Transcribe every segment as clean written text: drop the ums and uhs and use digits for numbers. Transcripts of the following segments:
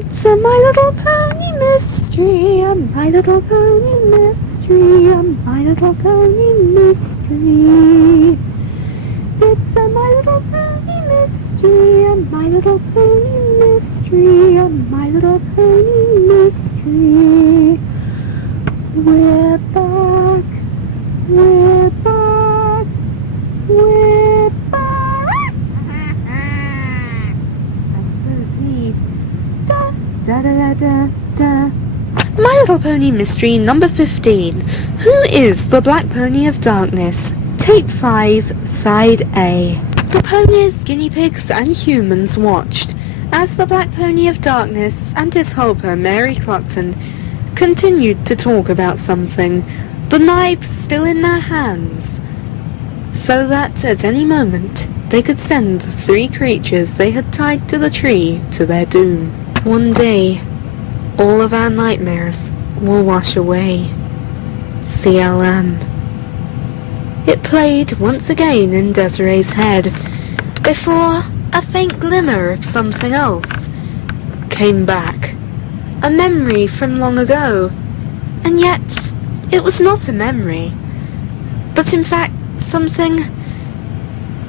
It's a My Little Pony mystery, a My Little Pony mystery, a My Little Pony mystery. It's a My Little Pony mystery, a My Little Pony mystery, a My Little Pony mystery. We're back, we're back, we're back. And so's he. Da da da da da. My Little Pony Mystery number 15. Who is the Black Pony of Darkness? Tape 5, Side A. The ponies, guinea pigs and humans watched as the Black Pony of Darkness and his helper Mary Cluckton continued to talk about something, the knives still in their hands, so that at any moment they could send the 3 creatures they had tied to the tree to their doom. One day, all of our nightmares will wash away. CLM. It played once again in Desiree's head, before a faint glimmer of something else came back. A memory from long ago, and yet it was not a memory, but in fact something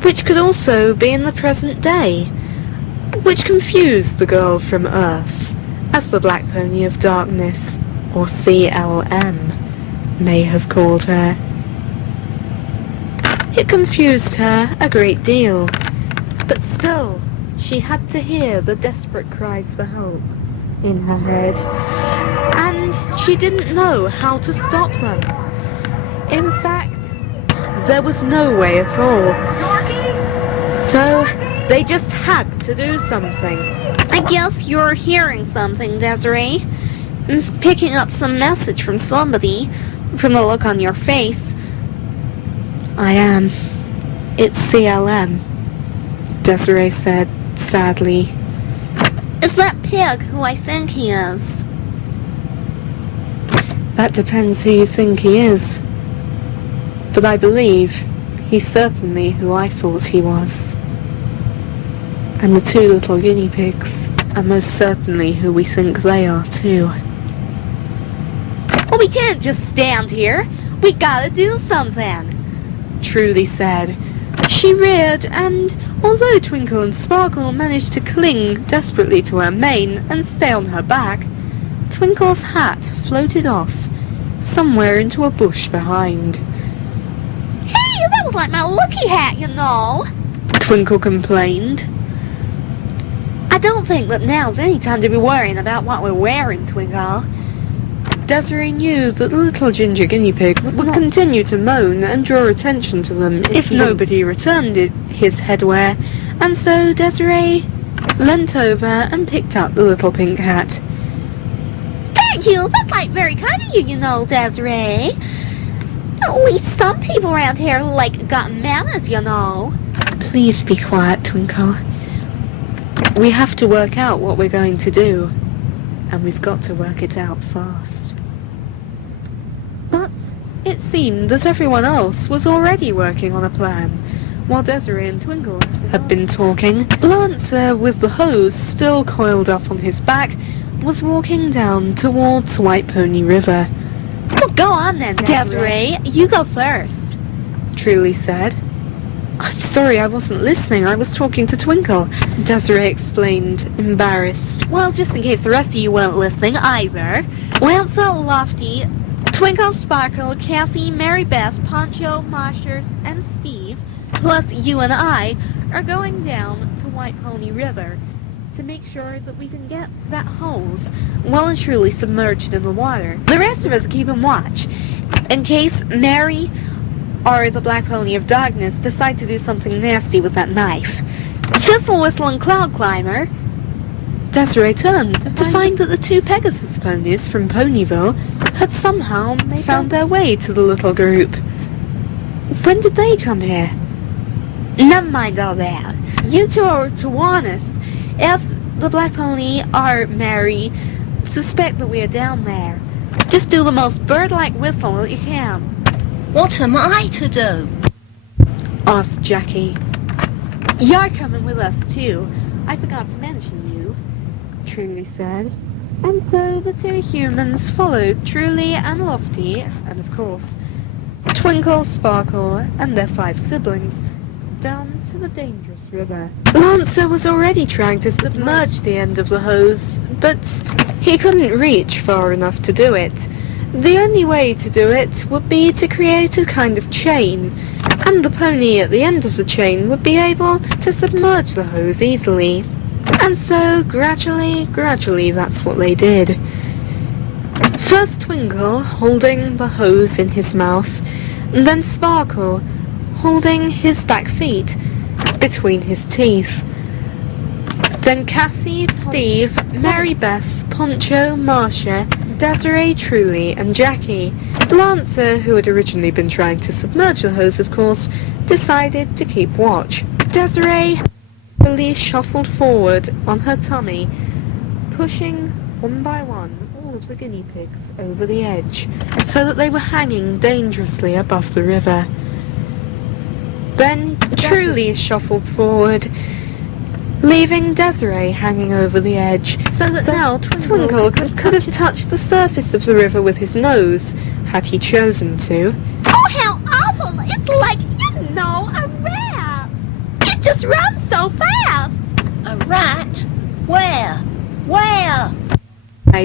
which could also be in the present day, which confused the girl from Earth, as the Black Pony of Darkness, or CLM, may have called her. It confused her a great deal, but still she had to hear the desperate cries for help in her head, and she didn't know how to stop them. In fact, there was no way at all. So they just had to do something. I guess you're hearing something, Desiree. Picking up some message from somebody, from the look on your face. I am. It's CLM, Desiree said sadly. Is that pig who I think he is? That depends who you think he is. But I believe he's certainly who I thought he was. And the 2 little guinea pigs are most certainly who we think they are too. Well, we can't just stand here. We gotta do something, Truly said. She reared, and although Twinkle and Sparkle managed to cling desperately to her mane and stay on her back, Twinkle's hat floated off, somewhere into a bush behind. Hey, that was like my lucky hat, you know, Twinkle complained. I don't think that now's any time to be worrying about what we're wearing, Twinkle. Desiree knew that the little ginger guinea pig would continue to moan and draw attention to them if nobody returned his headwear, and so Desiree leant over and picked up the little pink hat. Thank you, that's like very kind of you, you know, Desiree. At least some people around here got manners, you know. Please be quiet, Twinkle. We have to work out what we're going to do, and we've got to work it out fast. But it seemed that everyone else was already working on a plan, while Desiree and Twinkle had been talking. Lancer, with the hose still coiled up on his back, was walking down towards White Pony River. Well, go on then, Desiree. You go first, Truly said. I'm sorry, I wasn't listening. I was talking to Twinkle, Desiree explained, embarrassed. Well, just in case the rest of you weren't listening either. Lancer, Lofty, Twinkle, Sparkle, Kathy, Mary Beth, Poncho, Moshers, and Steve, plus you and I, are going down to White Pony River to make sure that we can get that hose well and truly submerged in the water. The rest of us are keeping watch, in case Mary or the Black Pony of Darkness decide to do something nasty with that knife. Thistle, Whistle, and Cloud Climber. Desiree turned to find that the 2 Pegasus ponies from Ponyville had somehow found their way to the little group. When did they come here? Never mind all that. You 2 are to warn us if the Black Pony or Mary suspect that we are down there. Just do the most bird-like whistle that you can. What am I to do? Asked Jackie. You're coming with us too. I forgot to mention you. Truly said. And so the two humans followed Truly and Lofty, and of course, Twinkle, Sparkle, and their 5 siblings, down to the dangerous river. Lancer was already trying to submerge the end of the hose, but he couldn't reach far enough to do it. The only way to do it would be to create a kind of chain, and the pony at the end of the chain would be able to submerge the hose easily. And so, gradually, that's what they did. First Twinkle, holding the hose in his mouth, and then Sparkle, holding his back feet between his teeth. Then Kathy, Steve, Mary Beth, Poncho, Marcia, Desiree, Truly, and Jackie. Lancer, who had originally been trying to submerge the hose, of course, decided to keep watch. Desiree slowly shuffled forward on her tummy, pushing one by one all of the guinea pigs over the edge, so that they were hanging dangerously above the river. Then Truly shuffled forward, leaving Desiree hanging over the edge, so that now Twinkle could have touched the surface of the river with his nose, had he chosen to. Oh, how awful! It's like, a rat! It just runs so fast! A rat? Where? Where?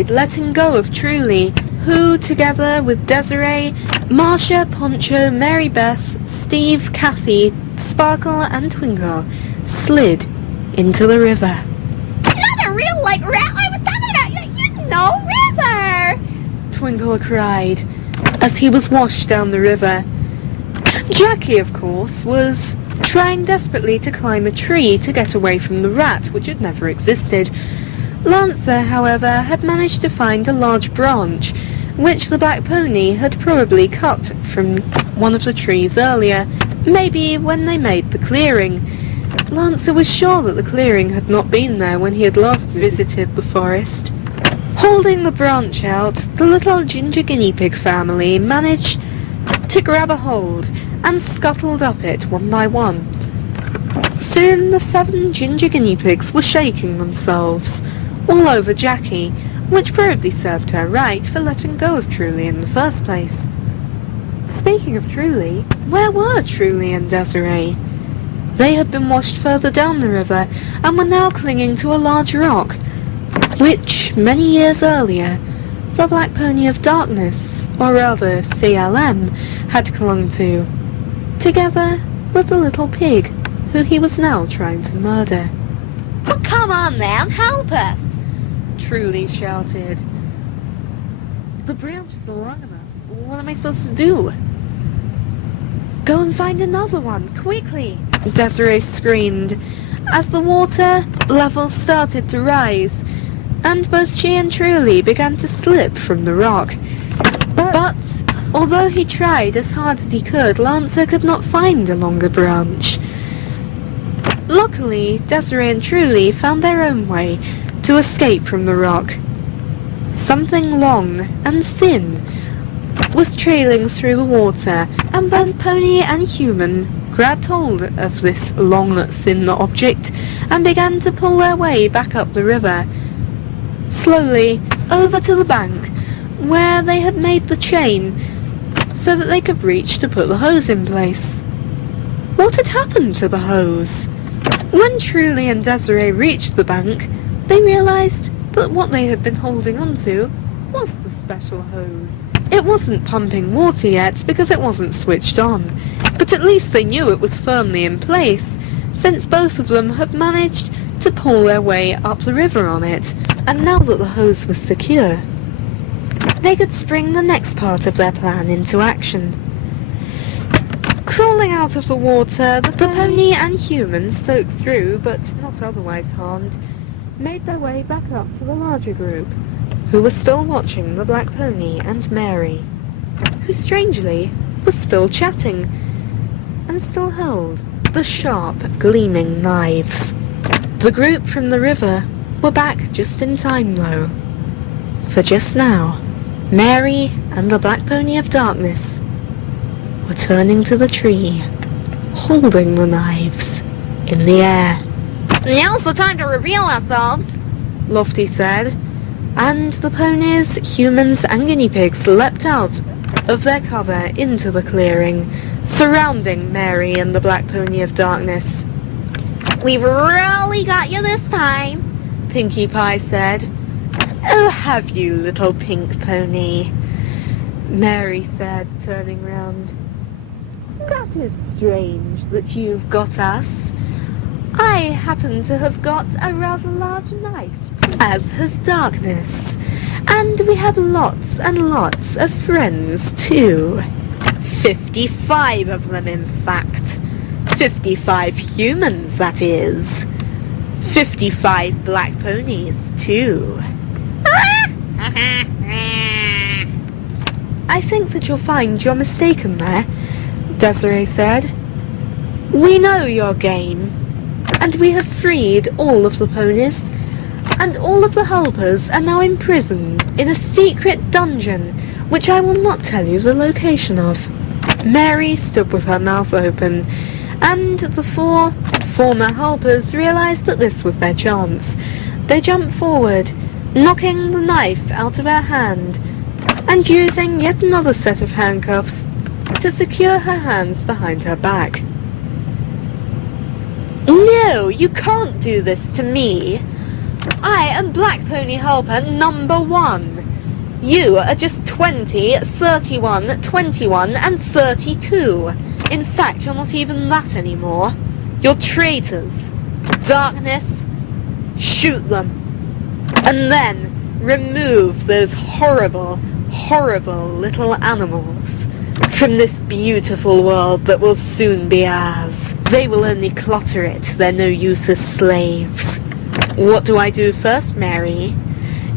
Letting go of Truly, who, together with Desiree, Marcia, Poncho, Mary Beth, Steve, Kathy, Sparkle, and Twinkle, slid into the river. Not a real, rat! I was talking about, river! Twinkle cried, as he was washed down the river. Jackie, of course, was trying desperately to climb a tree to get away from the rat, which had never existed. Lancer, however, had managed to find a large branch, which the black pony had probably cut from one of the trees earlier, maybe when they made the clearing. Lancer was sure that the clearing had not been there when he had last visited the forest. Holding the branch out, the little ginger guinea pig family managed to grab a hold and scuttled up it one by one. Soon the 7 ginger guinea pigs were shaking themselves all over Jackie, which probably served her right for letting go of Truly in the first place. Speaking of Truly, where were Truly and Desiree? They had been washed further down the river and were now clinging to a large rock, which, many years earlier, the Black Pony of Darkness, or rather CLM, had clung to, together with the little pig, who he was now trying to murder. Well, come on then, help us! Truly shouted. The branch is long enough. What am I supposed to do? Go and find another one, quickly! Desiree screamed, as the water levels started to rise, and both she and Truly began to slip from the rock. But although he tried as hard as he could, Lancer could not find a longer branch. Luckily, Desiree and Truly found their own way to escape from the rock. Something long and thin was trailing through the water, and both pony and human grabbed hold of this long, thin object and began to pull their way back up the river, slowly over to the bank, where they had made the chain so that they could reach to put the hose in place. What had happened to the hose? When Truly and Desiree reached the bank, they realized that what they had been holding onto was the special hose. It wasn't pumping water yet because it wasn't switched on, but at least they knew it was firmly in place, since both of them had managed to pull their way up the river on it, and now that the hose was secure, they could spring the next part of their plan into action. Crawling out of the water, the pony and human, soaked through but not otherwise harmed, made their way back up to the larger group, who were still watching the black pony and Mary, who strangely was still chatting, and still held the sharp, gleaming knives. The group from the river were back just in time, though, for just now, Mary and the Black Pony of Darkness were turning to the tree, holding the knives in the air. Now's the time to reveal ourselves. Lofty said, and the ponies, humans and guinea pigs leapt out of their cover into the clearing, surrounding Mary and the Black Pony of Darkness. We've really got you this time, Pinkie Pie said. Oh, have you, little pink pony? Mary said, turning round. That is strange that you've got us. I happen to have got a rather large knife, as has Darkness. And we have lots and lots of friends, too. 55 of them, in fact. 55 humans, that is. 55 black ponies, too. I think that you'll find you're mistaken there, Desiree said. We know your game, and we have freed all of the ponies, and all of the helpers are now imprisoned in a secret dungeon, which I will not tell you the location of. Mary stood with her mouth open, and the 4 former helpers realized that this was their chance. They jumped forward, knocking the knife out of her hand, and using yet another set of handcuffs to secure her hands behind her back. No, you can't do this to me. I am Black Pony Helper number 1. You are just 20, 31, 21, and 32. In fact, you're not even that anymore. You're traitors. Darkness, shoot them. And then remove those horrible, horrible little animals from this beautiful world that will soon be ours. They will only clutter it. They're no use as slaves. What do I do first, Mary?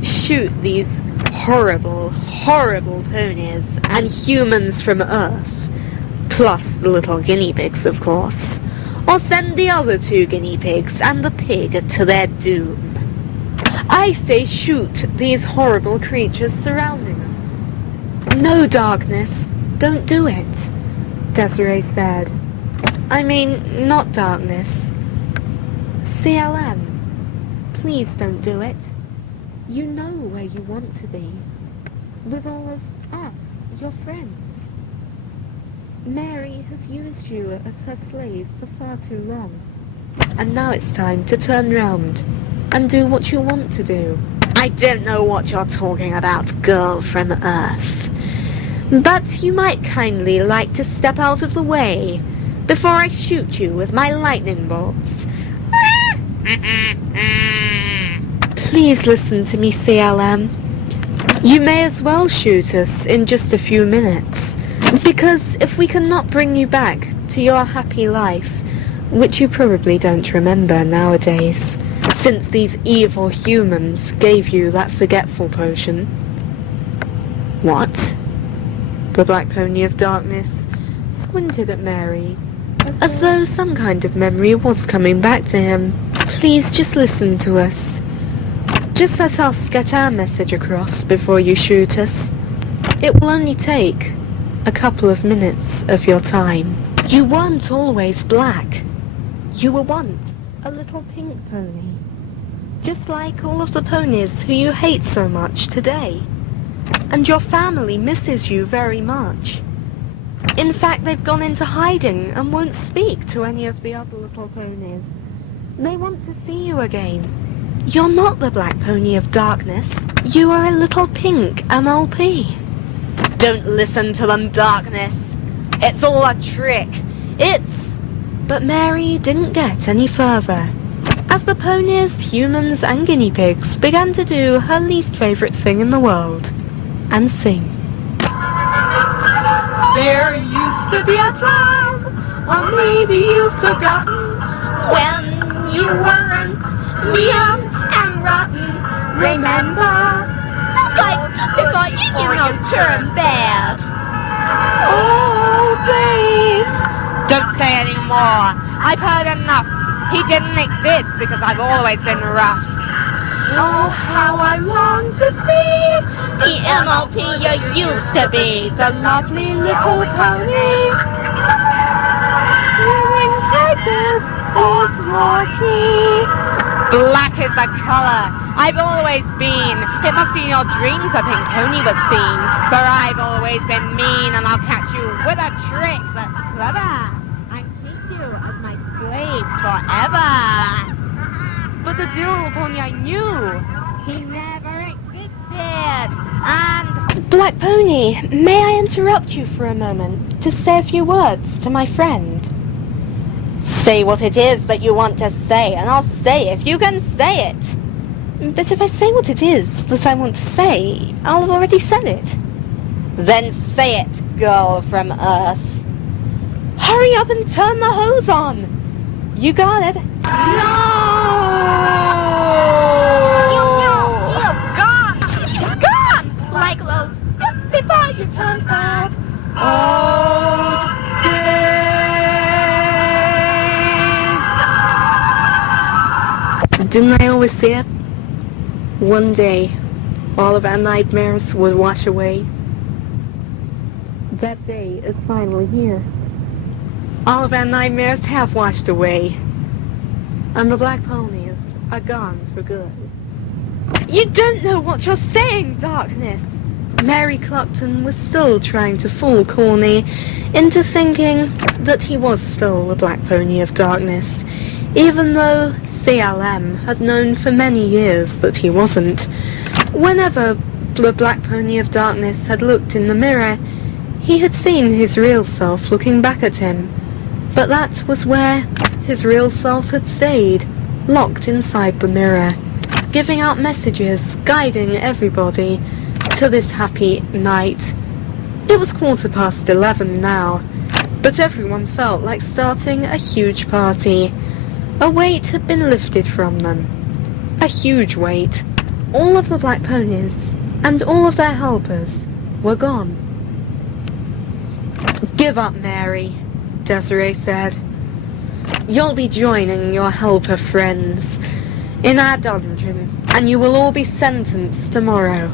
Shoot these horrible, horrible ponies and humans from Earth, plus the little guinea pigs, of course. Or send the other 2 guinea pigs and the pig to their doom. I say shoot these horrible creatures surrounding us. No, Darkness, don't do it, Desiree said. I mean, not Darkness. CLM, please don't do it. You know where you want to be, with all of us, your friends. Mary has used you as her slave for far too long, and now it's time to turn round and do what you want to do. I don't know what you're talking about, girl from Earth. But you might kindly like to step out of the way before I shoot you with my lightning bolts. Please listen to me, CLM. You may as well shoot us in just a few minutes, because if we cannot bring you back to your happy life, which you probably don't remember nowadays, since these evil humans gave you that forgetful potion. What? The Black Pony of Darkness squinted at Mary, as though some kind of memory was coming back to him. Please just listen to us. Just let us get our message across before you shoot us. It will only take a couple of minutes of your time. You weren't always black. You were once a little pink pony, just like all of the ponies who you hate so much today. And your family misses you very much. In fact, they've gone into hiding and won't speak to any of the other little ponies. They want to see you again. You're not the Black Pony of Darkness. You are a little pink MLP. Don't listen to them, Darkness. It's all a trick. But Mary didn't get any further, as the ponies, humans, and guinea pigs began to do her least favorite thing in the world, and sing. There used to be a time, or maybe you've forgotten, when you weren't young and rotten. Remember? It's like before you turned bad. Oh, days! Don't say any more. I've heard enough. He didn't exist because I've always been rough. Oh, how I long to see the MLP you used to be, the lovely little pony. Winning prizes is your key. Black is the color I've always been. It must be in your dreams a pink pony was seen. For I've always been mean, and I'll catch you with a trick that's clever and keep you as my slave forever. But the dual pony I knew, he never existed. And Black Pony, may I interrupt you for a moment to say a few words to my friend? say what it is that you want to say, and I'll say if you can say it. But if I say what it is that I want to say, I'll have already said it. Then say it, girl from Earth. Hurry up and turn the hose on. You got it. No! You've gone! Like those before you turned bad. Old days. Didn't I always say it? One day, all of our nightmares would wash away. That day is finally here. All of our nightmares have washed away. And the black ponies are gone for good. You don't know what you're saying, Darkness. Mary Cluckton was still trying to fool Corny into thinking that he was still the Black Pony of Darkness, even though CLM had known for many years that he wasn't. Whenever the Black Pony of Darkness had looked in the mirror, he had seen his real self looking back at him. But that was where his real self had stayed, locked inside the mirror, giving out messages, guiding everybody to this happy night. It was 11:15 now, but everyone felt like starting a huge party. A weight had been lifted from them. A huge weight. All of the black ponies and all of their helpers were gone. "Give up, Mary," Desiree said. "You'll be joining your helper friends in our dungeon, and you will all be sentenced tomorrow."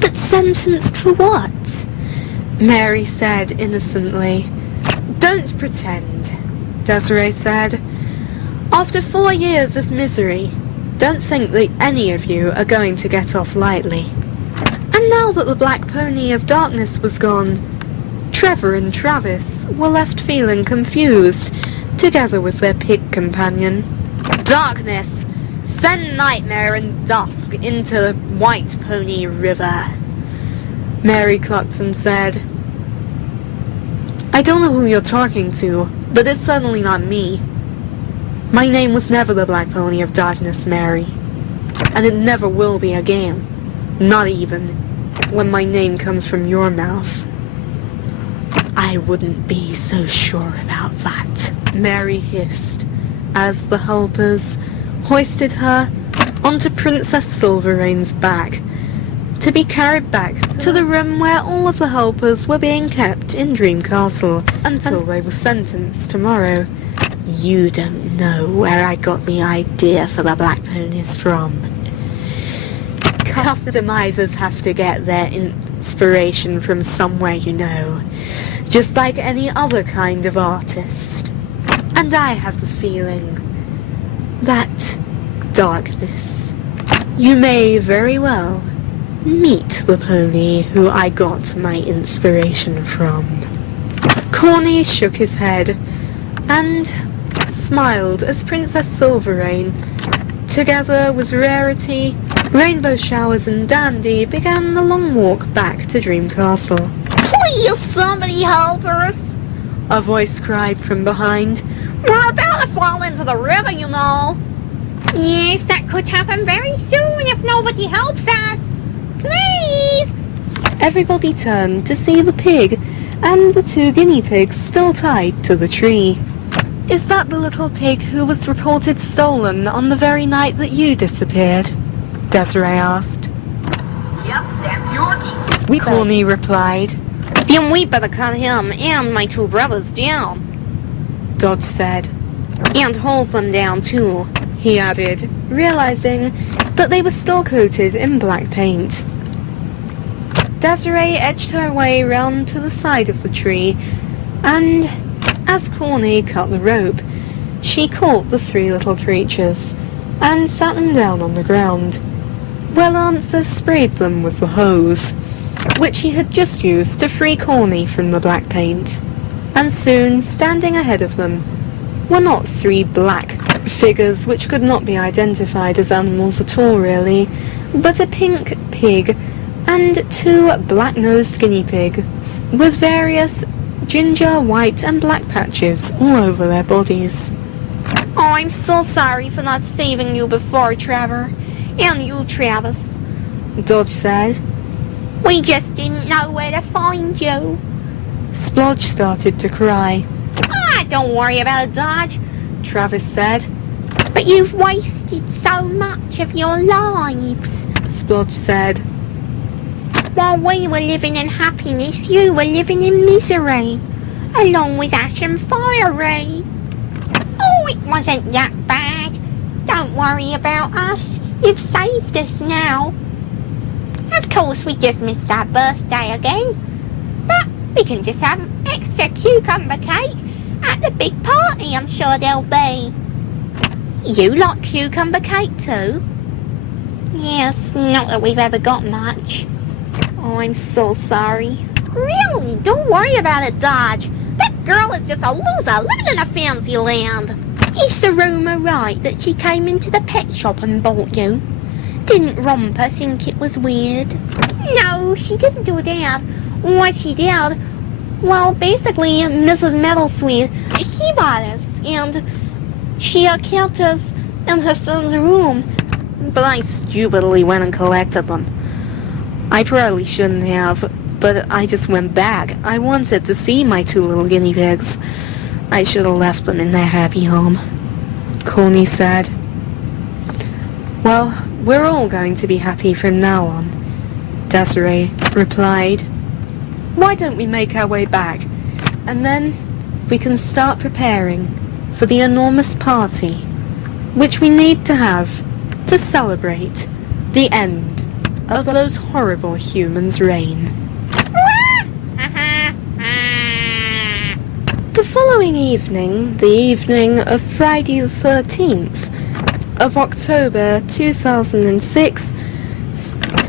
But sentenced for what? Mary said innocently. "Don't pretend," Desiree said. "After 4 years of misery, don't think that any of you are going to get off lightly." And now that the Black Pony of Darkness was gone, Trevor and Travis were left feeling confused, together with their pig companion. "Darkness, send Nightmare and Dusk into White Pony River," Mary Cluckton said. "I don't know who you're talking to, but it's certainly not me. My name was never the Black Pony of Darkness, Mary. And it never will be again. Not even when my name comes from your mouth." "I wouldn't be so sure about that," Mary hissed, as the helpers hoisted her onto Princess Silveraine's back, to be carried back to the room where all of the helpers were being kept in Dream Castle until they were sentenced tomorrow. "You don't know where I got the idea for the black ponies from. Customizers have to get their inspiration from somewhere, you know, just like any other kind of artist. And I have the feeling that, Darkness, you may very well meet the pony who I got my inspiration from." Corny shook his head and smiled as Princess Silveraine, together with Rarity, Rainbow Showers and Dandy, began the long walk back to Dream Castle. Please, somebody help us! A voice cried from behind. We're about to fall into the river, you know. Yes, that could happen very soon if nobody helps us. Please! Everybody turned to see the pig and the 2 guinea pigs still tied to the tree. "Is that the little pig who was reported stolen on the very night that you disappeared?" Desiree asked. Yep, that's Yorkie. Corny replied. Then we better cut him and my 2 brothers down. Dodge said. And hose them down too, He added, realizing that they were still coated in black paint. Desiree edged her way round to the side of the tree, and as Corny cut the rope, she caught the 3 little creatures and sat them down on the ground, where Lancer sprayed them with the hose, which he had just used to free Corny from the black paint. And soon, standing ahead of them, were not 3 black figures which could not be identified as animals at all really, but a pink pig and 2 black-nosed guinea pigs with various ginger, white and black patches all over their bodies. Oh, I'm so sorry for not saving you before, Trevor. And you, Travis. Dodge said. We just didn't know where to find you. Splodge started to cry. Ah, don't worry about it, Dodge, Travis said. but you've wasted so much of your lives. Splodge said. While we were living in happiness, you were living in misery, along with Ash and Fiery. Oh, it wasn't that bad. Don't worry about us. You've saved us now. Of course, we just missed our birthday again, but we can just have extra cucumber cake at the big party I'm sure there'll be. You like cucumber cake too? Yes, not that we've ever got much. Oh, I'm so sorry. Really? Don't worry about it, Dodge. That girl is just a loser living in a fancy land. Is the rumour right that she came into the pet shop and bought you? Didn't Romper think it was weird? No, she didn't do that. What she did, well, basically, Mrs. Meadowsweet, she bought us, and she kept us in her son's room. But I stupidly went and collected them. I probably shouldn't have, but I just went back. I wanted to see my 2 little guinea pigs. I should have left them in their happy home. Corny said. Well, we're all going to be happy from now on, Desiree replied. Why don't we make our way back, and then we can start preparing for the enormous party which we need to have to celebrate the end of those horrible humans' reign. The following evening, the evening of Friday the 13th of October 2006,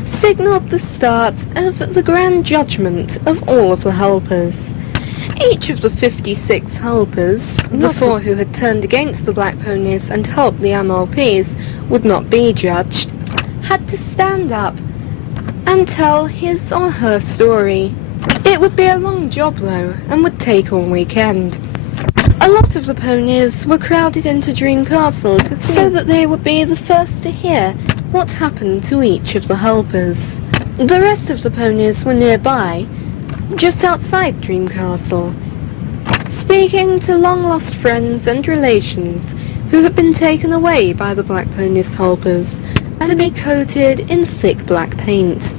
signalled the start of the grand judgment of all of the helpers. Each of the 56 helpers, the 4 who had turned against the Black Ponies and helped the MLPs, would not be judged, had to stand up and tell his or her story. It would be a long job though, and would take all weekend. A lot of the ponies were crowded into Dream Castle so that they would be the first to hear what happened to each of the helpers. The rest of the ponies were nearby, just outside Dream Castle, speaking to long-lost friends and relations who had been taken away by the Black Ponies helpers to be coated in thick black paint.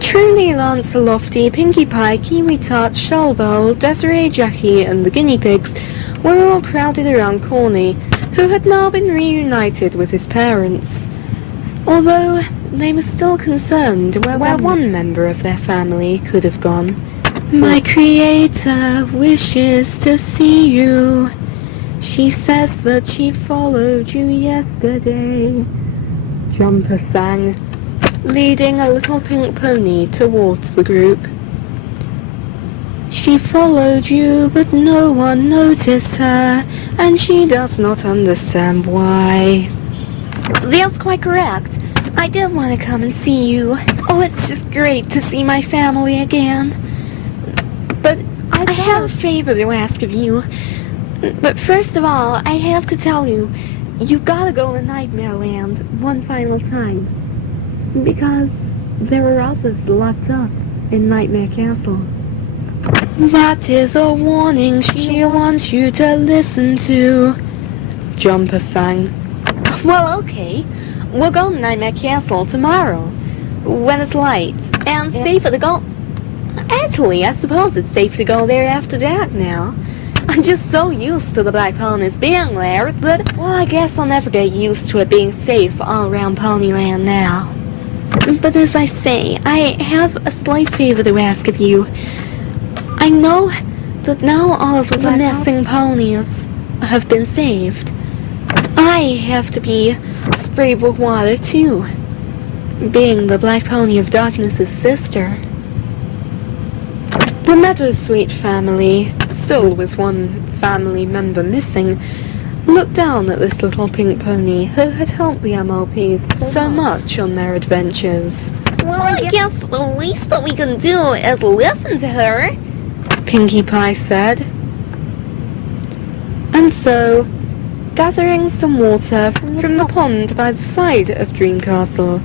Truly, Lancer Lofty, Pinkie Pie, Kiwi Tart, Shellbell, Desiree, Jackie and the guinea pigs were all crowded around Corny, who had now been reunited with his parents, although they were still concerned where one member of their family could have gone. My creator wishes to see you. She says that she followed you yesterday, Jumper sang, leading a little pink pony towards the group. She followed you, but no one noticed her, and she does not understand why. That's quite correct. I did want to come and see you. Oh, it's just great to see my family again. But I have a favor to ask of you. But first of all, I have to tell you, you've got to go to Nightmare Land one final time, because there are others locked up in Nightmare Castle. That is a warning she wants you to listen to, Jumper sang. Well, okay. We'll go to Nightmare Castle tomorrow, when it's light, and safer to go... Actually, I suppose it's safe to go there after dark now. I'm just so used to the Black Ponies being there that, well, I guess I'll never get used to it being safe all around Ponyland now. But as I say, I have a slight favor to ask of you. I know that now all of the missing ponies have been saved. I have to be brave with water too, being the Black Pony of Darkness's sister. The Meadowsweet family, still with one family member missing, looked down at this little pink pony who had helped the MLPs so much on their adventures. Well, I guess the least that we can do is listen to her, Pinkie Pie said. And so, gathering some water from the pond by the side of Dream Castle,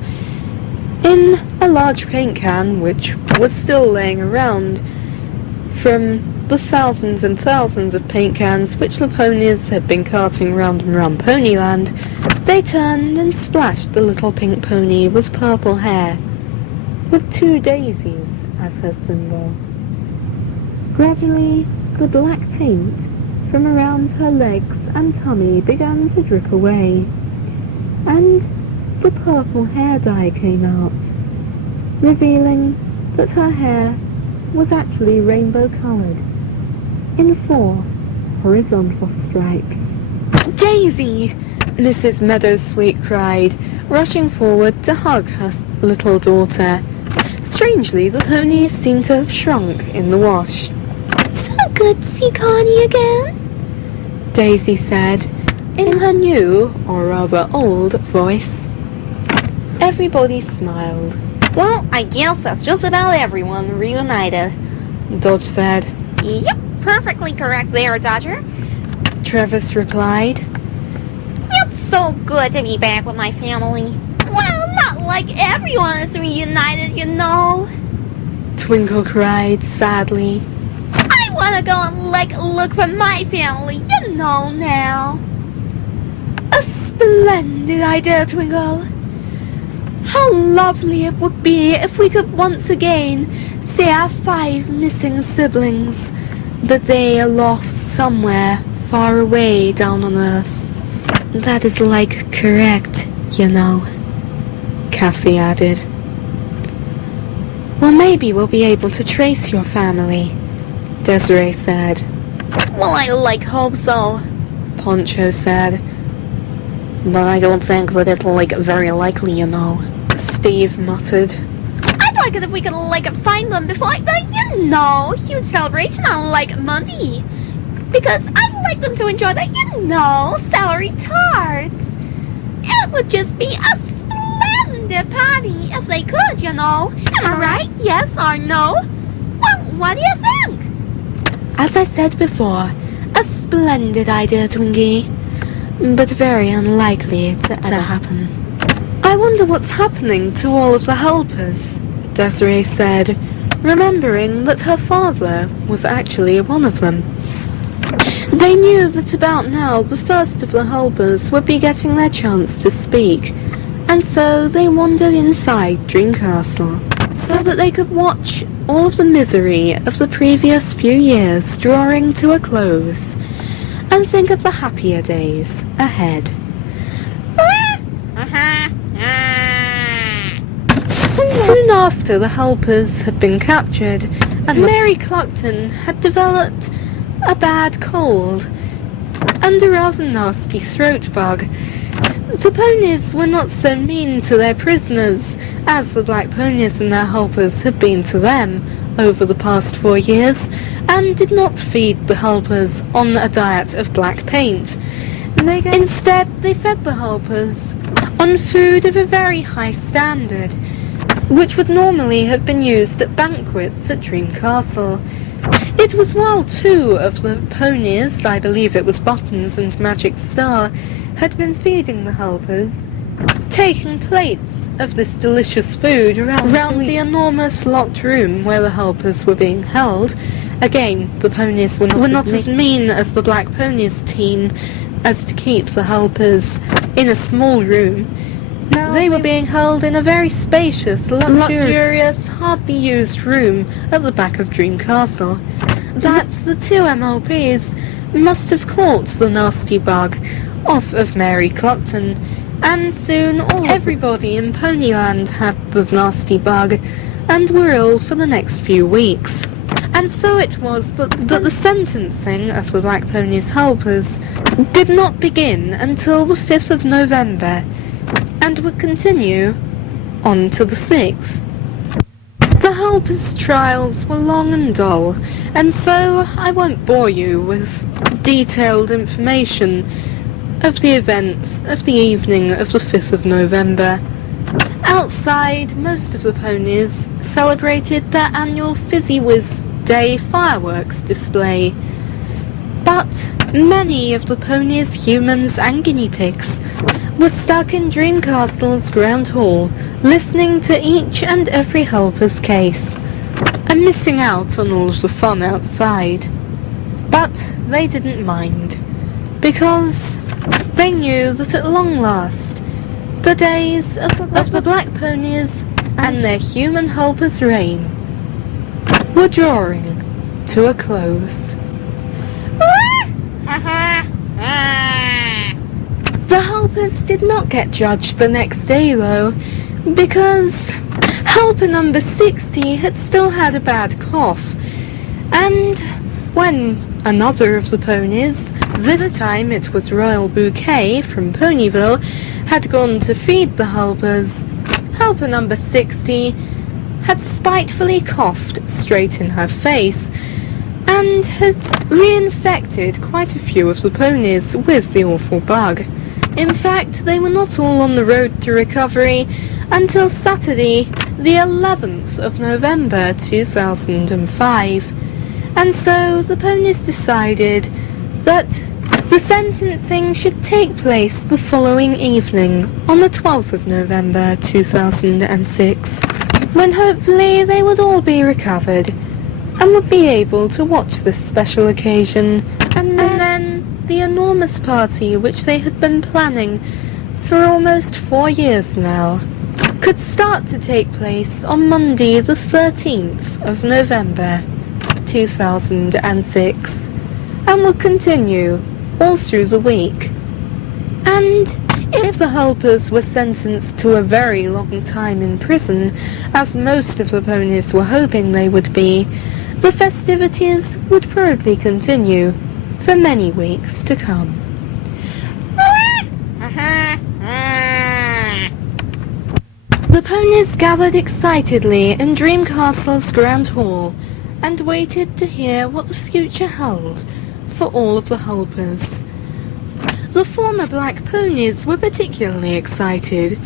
in a large paint can which was still laying around from the thousands and thousands of paint cans which the ponies had been carting round and round Ponyland, they turned and splashed the little pink pony with purple hair, with 2 daisies as her symbol. Gradually, the black paint from around her legs and tummy began to drip away, and the purple hair dye came out, revealing that her hair was actually rainbow-coloured, in 4 horizontal stripes. "Daisy!" Mrs. Meadowsweet cried, rushing forward to hug her little daughter. Strangely, the ponies seemed to have shrunk in the wash. So good to see Connie again, Daisy said, in her new, or rather old, voice. Everybody smiled. Well, I guess that's just about everyone reunited, Dodge said. Yep, perfectly correct there, Dodger. Travis replied. It's so good to be back with my family. Well, not like everyone is reunited, you know. Twinkle cried sadly. I want to go and, look for my family, you know now. A splendid idea, Twinkle. How lovely it would be if we could once again see our 5 missing siblings, but they are lost somewhere far away down on Earth. That is correct, you know, Kathy added. Well, maybe we'll be able to trace your family, Desiree said. Well, I hope so, Poncho said. but I don't think that it's very likely, you know. Steve muttered. I'd like it if we could find them before huge celebration on Monday. Because I'd like them to enjoy the, celery tarts. It would just be a splendid party if they could, you know. Am I right? Yes or no? Well, what do you think? As I said before, a splendid idea, Twinkie, but very unlikely to ever happen. I wonder what's happening to all of the helpers, Desiree said, remembering that her father was actually one of them. They knew that about now the first of the helpers would be getting their chance to speak, and so they wandered inside Dream Castle, so that they could watch all of the misery of the previous few years drawing to a close, and think of the happier days ahead. Soon after the helpers had been captured, and Mary Cluckton had developed a bad cold and a rather nasty throat bug, the ponies were not so mean to their prisoners as the black ponies and their helpers had been to them over the past 4 years, and did not feed the helpers on a diet of black paint. Instead, they fed the helpers on food of a very high standard, which would normally have been used at banquets at Dream Castle. It was while 2 of the ponies, I believe it was Buttons and Magic Star, had been feeding the helpers, taking plates of this delicious food around the enormous locked room where the helpers were being held. Again, the ponies were not as mean as the black ponies team as to keep the helpers in a small room. They were being held in a very spacious, luxurious, hardly used room at the back of Dream Castle. That the 2 MLPs must have caught the nasty bug off of Mary Cluckton, and soon everybody in Ponyland had the nasty bug and were ill for the next few weeks. And so it was that the sentencing of the Black Ponies helpers did not begin until the 5th of November, and would continue on to the 6th. The helpers' trials were long and dull, and so I won't bore you with detailed information of the events of the evening of the 5th of November. Outside, most of the ponies celebrated their annual Fizzy Whiz Day fireworks display. But many of the ponies, humans and guinea pigs were stuck in Dreamcastle's Grand Hall, listening to each and every helper's case, and missing out on all of the fun outside. But they didn't mind, because they knew that at long last, the days of the black ponies and their human helpers' reign were drawing to a close. The helpers did not get judged the next day, though, because helper number 60 had still had a bad cough, and when another of the ponies, this time it was Royal Bouquet from Ponyville, had gone to feed the helpers, helper number 60 had spitefully coughed straight in her face, and had reinfected quite a few of the ponies with the awful bug. In fact, they were not all on the road to recovery until Saturday, the 11th of November 2005. And so the ponies decided that the sentencing should take place the following evening, on the 12th of November 2006, when hopefully they would all be recovered and would be able to watch this special occasion, and then the enormous party which they had been planning for almost 4 years now could start to take place on Monday the 13th of November 2006 and would continue all through the week. And if the helpers were sentenced to a very long time in prison, as most of the ponies were hoping they would be, the festivities would probably continue for many weeks to come. The ponies gathered excitedly in Dreamcastle's Grand Hall and waited to hear what the future held for all of the helpers. The former black ponies were particularly excited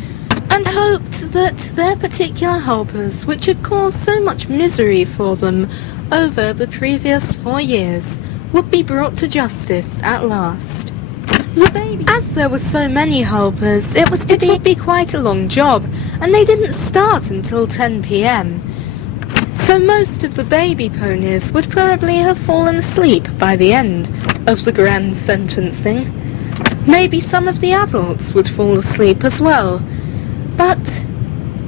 and hoped that their particular helpers, which had caused so much misery for them over the previous 4 years, would be brought to justice at last. As there were so many helpers, it would be quite a long job, and they didn't start until 10 p.m. So most of the baby ponies would probably have fallen asleep by the end of the grand sentencing. Maybe some of the adults would fall asleep as well. But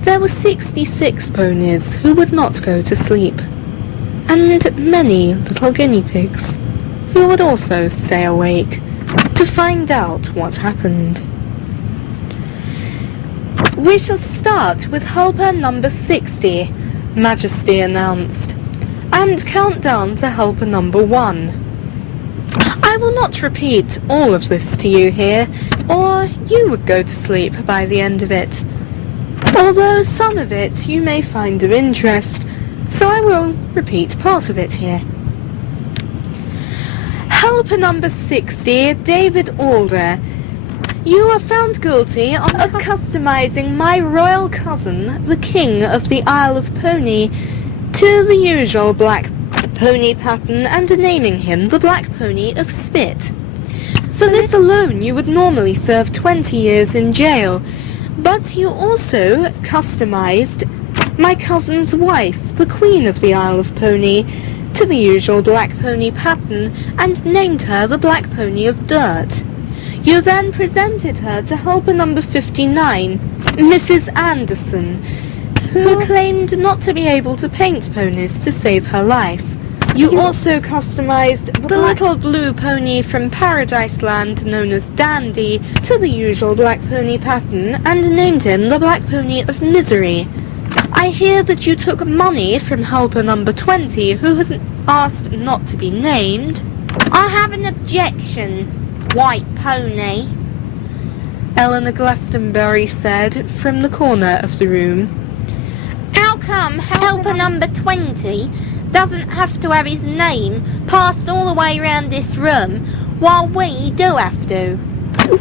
there were 66 ponies who would not go to sleep, and many little guinea pigs who would also stay awake to find out what happened. "We shall start with helper number 60, Majesty announced, "and count down to helper number 1. I will not repeat all of this to you here, or you would go to sleep by the end of it, although some of it you may find of interest, so I will repeat part of it here. Helper number 60, David Alder. You are found guilty of customizing my royal cousin, the King of the Isle of Pony, to the usual black pony pattern and naming him the Black Pony of Spit. For this alone you would normally serve 20 years in jail, but you also customized my cousin's wife, the Queen of the Isle of Pony, to the usual black pony pattern and named her the Black Pony of Dirt. You then presented her to helper number 59, Mrs. Anderson, who claimed not to be able to paint ponies to save her life. You also customized the little blue pony from Paradise Land known as Dandy to the usual black pony pattern and named him the Black Pony of Misery. I hear that you took money from helper number 20, who has asked not to be named. I have an objection, White Pony. Eleanor Glastonbury said from the corner of the room. How come helper number 20 doesn't have to have his name passed all the way round this room, while we do have to?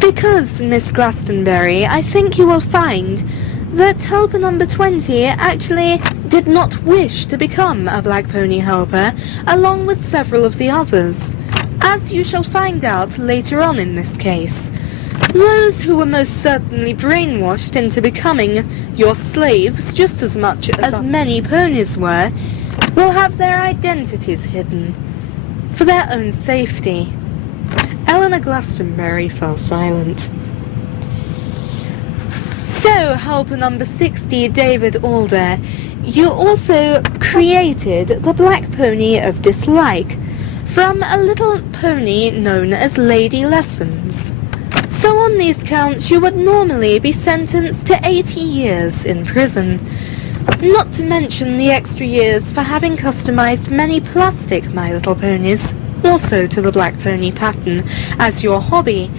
Because, Miss Glastonbury, I think you will find that helper number 20 actually did not wish to become a Black Pony helper, along with several of the others, as you shall find out later on in this case. Those who were most certainly brainwashed into becoming your slaves just as much as many ponies were, will have their identities hidden, for their own safety. Eleanor Glastonbury fell silent. So, helper number 60, David Alder, you also created the Black Pony of Dislike from a little pony known as Lady Lessons. So on these counts you would normally be sentenced to 80 years in prison, not to mention the extra years for having customized many plastic My Little Ponies, also to the Black Pony pattern, as your hobby,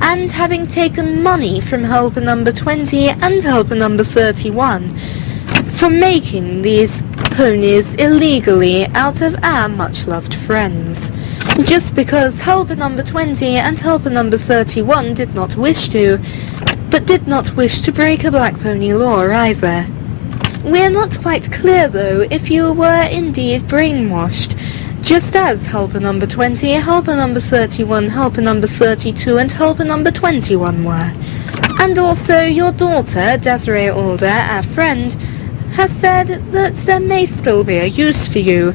and having taken money from helper number 20 and helper number 31 for making these ponies illegally out of our much-loved friends, just because helper number 20 and helper number 31 did not wish to, but did not wish to break a Black Pony law either. We are not quite clear, though, if you were indeed brainwashed, just as helper number 20, helper number 31, helper number 32, and helper number 21 were. And also your daughter, Desiree Alder, our friend, has said that there may still be a use for you,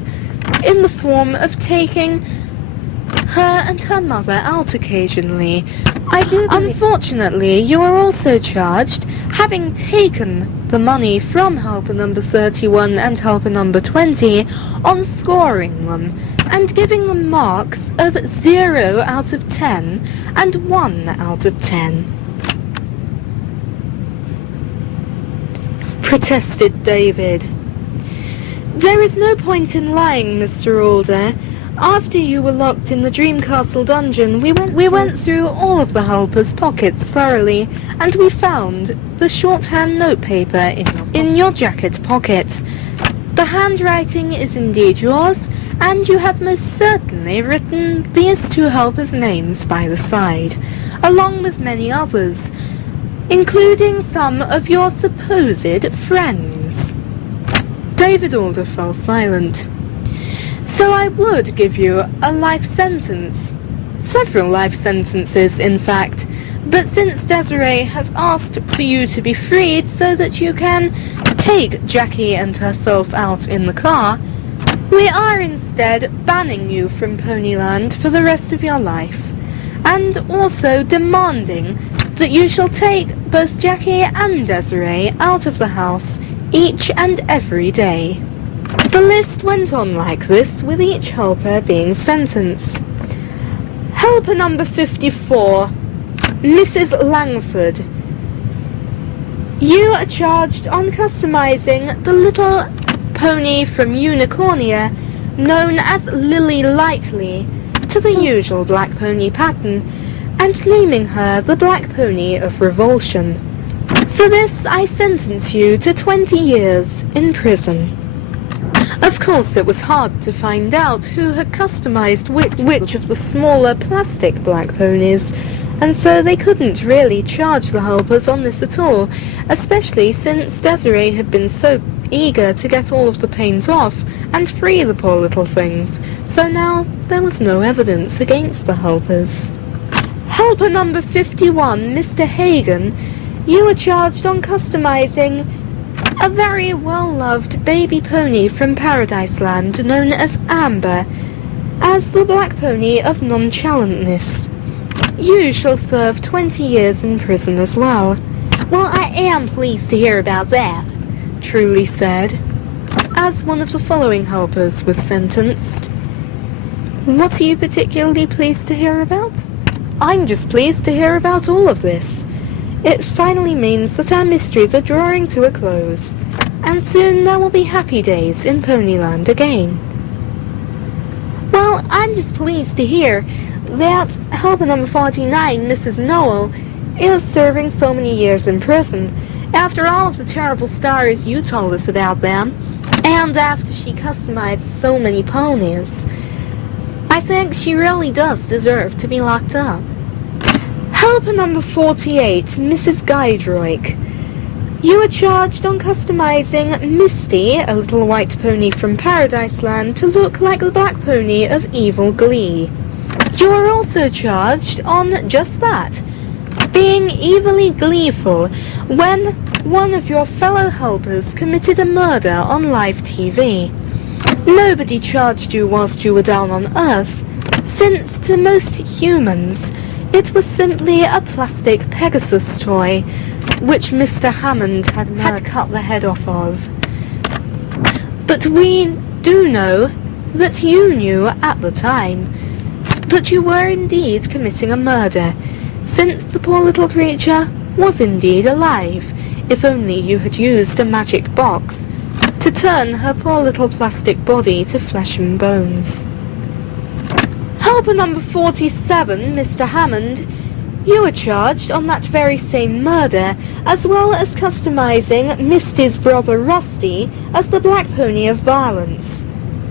in the form of taking her and her mother out occasionally. Unfortunately, you are also charged, having taken the money from helper number 31 and helper number 20, on scoring them, and giving them marks of 0 out of 10 and 1 out of 10. Protested David. There is no point in lying, Mr. Alder. After you were locked in the Dream Castle dungeon, we went through all of the helpers' pockets thoroughly, and we found the shorthand notepaper in your jacket pocket. The handwriting is indeed yours, and you have most certainly written these two helpers' names by the side, along with many others, including some of your supposed friends. David Alder fell silent. So I would give you a life sentence. Several life sentences, in fact. But since Desiree has asked for you to be freed so that you can take Jackie and herself out in the car, we are instead banning you from Ponyland for the rest of your life, and also demanding that you shall take both Jackie and Desiree out of the house each and every day. The list went on like this, with each helper being sentenced. Helper number 54, Mrs. Langford. You are charged on customizing the little pony from Unicornia, known as Lily Lightly, to the usual Black Pony pattern, and naming her the Black Pony of Revulsion. For this I sentence you to 20 years in prison. Of course, it was hard to find out who had customized which of the smaller plastic Black Ponies, and so they couldn't really charge the helpers on this at all, especially since Desiree had been so eager to get all of the paint off and free the poor little things, so now there was no evidence against the helpers. Helper number 51, Mr. Hagen, you were charged on customizing a very well-loved baby pony from Paradise Land known as Amber, as the Black Pony of Nonchalantness. You shall serve 20 years in prison as well. Well, I am pleased to hear about that, Truly said, as one of the following helpers was sentenced. What are you particularly pleased to hear about? I'm just pleased to hear about all of this. It finally means that our mysteries are drawing to a close, and soon there will be happy days in Ponyland again. Well, I'm just pleased to hear that helper number 49, Mrs. Noel, is serving so many years in prison, after all of the terrible stories you told us about them, and after she customized so many ponies. I think she really does deserve to be locked up. Helper number 48, Mrs. Guidroik. You are charged on customizing Misty, a little white pony from Paradise Land, to look like the black pony of Evil Glee. You are also charged on just that, being evilly gleeful when one of your fellow helpers committed a murder on live TV. Nobody charged you whilst you were down on Earth, since to most humans it was simply a plastic Pegasus toy, which Mr. Hammond had cut the head off of. But we do know that you knew at the time that you were indeed committing a murder, since the poor little creature was indeed alive, if only you had used a magic box to turn her poor little plastic body to flesh and bones. Helper number 47, Mr. Hammond, you were charged on that very same murder, as well as customizing Misty's brother Rusty as the black pony of violence.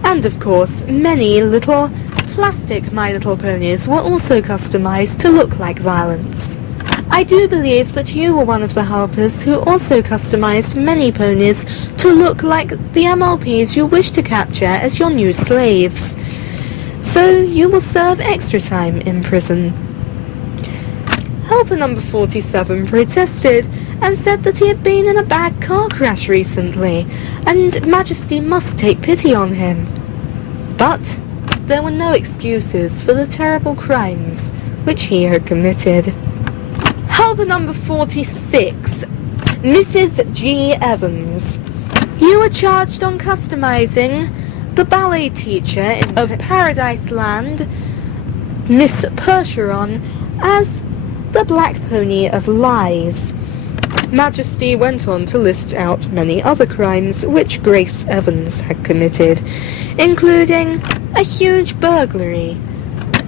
And of course, many little plastic My Little Ponies were also customized to look like violence. I do believe that you were one of the helpers who also customized many ponies to look like the MLPs you wish to capture as your new slaves. So you will serve extra time in prison. Helper number 47 protested and said that he had been in a bad car crash recently, and Majesty must take pity on him. But there were no excuses for the terrible crimes which he had committed. Helper number 46, Mrs. G. Evans. You were charged on customizing the ballet teacher of Paradise Land, Miss Percheron, as the black pony of lies. Majesty went on to list out many other crimes which Grace Evans had committed, including a huge burglary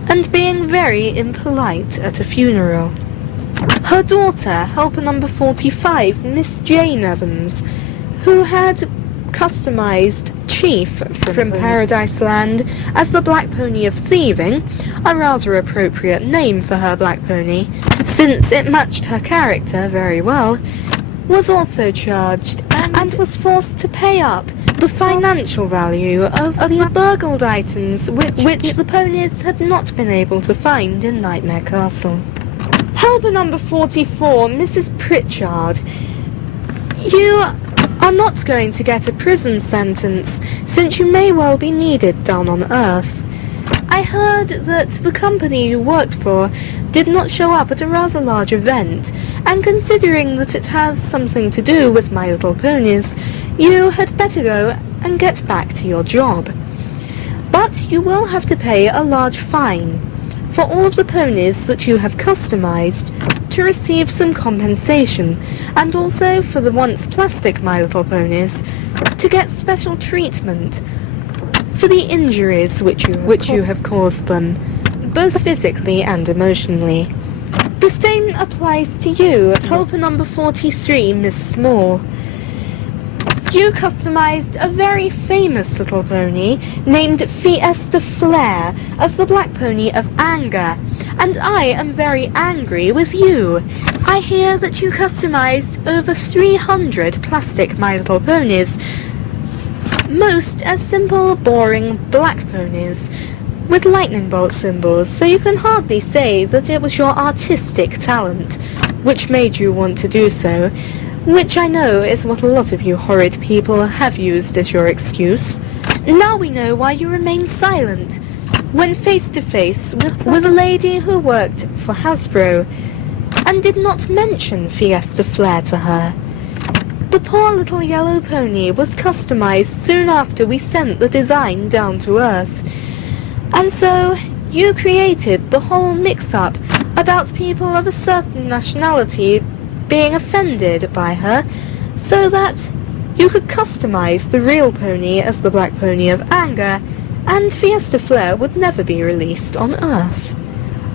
and being very impolite at a funeral. Her daughter, helper number 45, Miss Jane Evans, who had customized Chief from Paradise Land as the black pony of thieving, a rather appropriate name for her black pony, since it matched her character very well, was also charged and was forced to pay up the financial value of the burgled items which the ponies had not been able to find in Nightmare Castle. Helper number 44, Mrs. Pritchard. You are not going to get a prison sentence, since you may well be needed down on Earth. I heard that the company you worked for did not show up at a rather large event, and considering that it has something to do with My Little Ponies, you had better go and get back to your job. But you will have to pay a large fine for all of the ponies that you have customized to receive some compensation, and also for the once plastic My Little Ponies to get special treatment for the injuries which you have caused them, both physically and emotionally. The same applies to you, helper number 43, Miss Small. You customized a very famous little pony named Fiesta Flare as the black pony of anger, and I am very angry with you. I hear that you customized over 300 plastic My Little Ponies, most as simple, boring black ponies with lightning bolt symbols, so you can hardly say that it was your artistic talent which made you want to do so, which I know is what a lot of you horrid people have used as your excuse. Now we know why you remained silent when face to face with a lady who worked for Hasbro and did not mention Fiesta Flare to her. The poor little yellow pony was customized soon after we sent the design down to Earth, and so you created the whole mix-up about people of a certain nationality being offended by her, so that you could customize the real pony as the black pony of anger, and Fiesta Flare would never be released on Earth.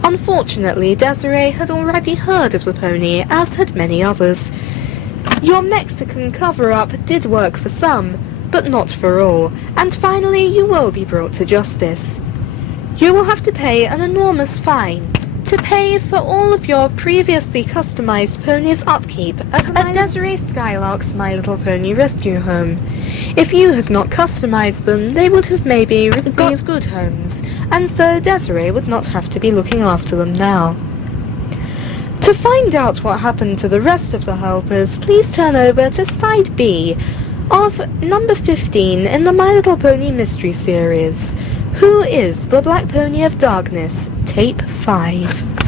Unfortunately, Desiree had already heard of the pony, as had many others. Your Mexican cover-up did work for some, but not for all, and finally you will be brought to justice. You will have to pay an enormous fine to pay for all of your previously customized pony's upkeep at Desiree Skylark's My Little Pony Rescue Home. If you had not customized them, they would have maybe got good homes, and so Desiree would not have to be looking after them now. To find out what happened to the rest of the helpers, please turn over to Side B of number 15 in the My Little Pony Mystery Series. Who is the Black Pony of Darkness? Tape 5.